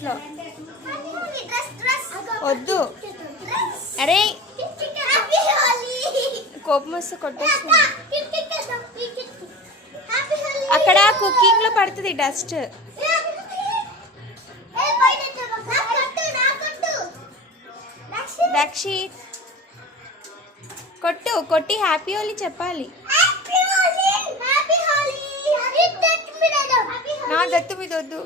ఇంట్లో వద్దు. అరే కోపం వస్తే కొట్టేస్తుంది. అక్కడ కుకింగ్ లో పడుతుంది డస్ట్. దక్షిత్ కొట్టు, కొట్టి హ్యాపీ హోలీ చెప్పాలి. నా దత్తు మీద వద్దు.